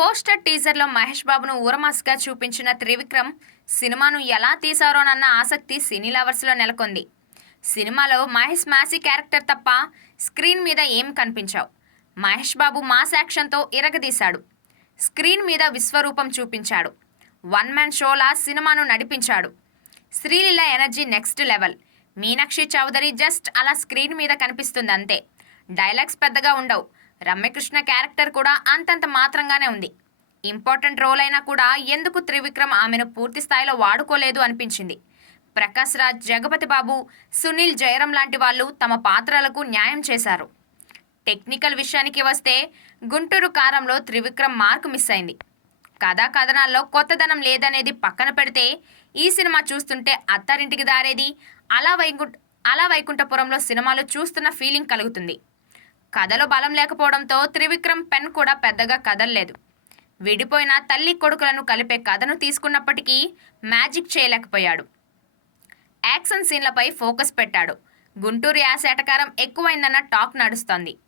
Poster టీజర్లో మహేష్ బాబును ఊరమాస్గా చూపించిన త్రివిక్రమ్ సినిమాను ఎలా తీశారోనన్న ఆసక్తి సినీ లవర్స్లో నెలకొంది. సినిమాలో మహేష్ మాసి క్యారెక్టర్ తప్ప స్క్రీన్ మీద ఏం కనిపించావు. మహేష్ బాబు మాస్ యాక్షన్తో ఇరగదీశాడు. స్క్రీన్ మీద విశ్వరూపం చూపించాడు. వన్ మ్యాన్ షోలా సినిమాను నడిపించాడు. Sreeleela energy next level. Meenakshi Chaudhary just అలా స్క్రీన్ మీద కనిపిస్తుంది అంతే డైలాగ్స్ పెద్దగా ఉండవు. రమ్యకృష్ణ క్యారెక్టర్ కూడా అంతంత మాత్రంగానే ఉంది. ఇంపార్టెంట్ రోల్ అయినా కూడా ఎందుకు త్రివిక్రమ్ ఆమెను పూర్తి స్థాయిలో వాడుకోలేదు అనిపించింది. ప్రకాష్ రాజ్ జగపతి బాబు సునీల్ జయరాం లాంటి వాళ్ళు తమ పాత్రలకు న్యాయం చేశారు. టెక్నికల్ విషయానికి వస్తే గుంటూరు కారంలో త్రివిక్రమ్ మార్కు మిస్ అయింది. కథా కథనాల్లో కొత్తదనం లేదనేది పక్కన పెడితే ఈ సినిమా చూస్తుంటే అత్తారింటికి దారేది అలా వైకుంఠ అలా వైకుంఠపురంలో సినిమాలు చూస్తున్న ఫీలింగ్ కలుగుతుంది. కథలో బలం లేకపోవడంతో త్రివిక్రమ్ పెన్ కూడా పెద్దగా కదలలేదు. విడిపోయిన తల్లి కొడుకులను కలిపే కథను తీసుకున్నప్పటికీ మ్యాజిక్ చేయలేకపోయాడు. యాక్షన్ సీన్లపై ఫోకస్ పెట్టాడు. గుంటూరు యాస ఎటకారం ఎక్కువైందన్న టాక్ నడుస్తోంది.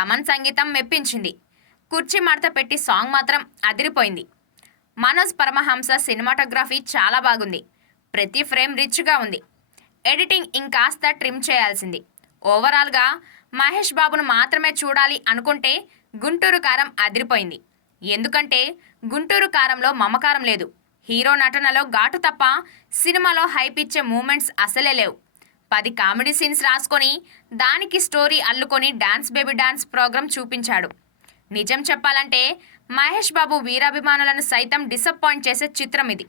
తమన్ సంగీతం మెప్పించింది. కుర్చీ మడత పెట్టి సాంగ్ మాత్రం అదిరిపోయింది. మనోజ్ పరమహంస సినిమాటోగ్రఫీ చాలా బాగుంది. ప్రతి ఫ్రేమ్ రిచ్గా ఉంది. ఎడిటింగ్ ఇంకాస్త ట్రిమ్ చేయాల్సింది. ఓవరాల్గా మహేష్ బాబును మాత్రమే చూడాలి అనుకుంటే గుంటూరు కారం అదిరిపోయింది. ఎందుకంటే గుంటూరు కారంలో మమకారం లేదు. హీరో నటనలో ఘాటు తప్ప సినిమాలో హైప్ ఇచ్చే మూమెంట్స్ అసలే లేవు. పది కామెడీ సీన్స్ రాసుకొని దానికి స్టోరీ అల్లుకొని డాన్స్ బేబీ డాన్స్ ప్రోగ్రాం చూపించాడు. నిజం చెప్పాలంటే మహేష్ బాబు వీరాభిమానులను సైతం డిసప్పాయింట్ చేసే చిత్రం ఇది.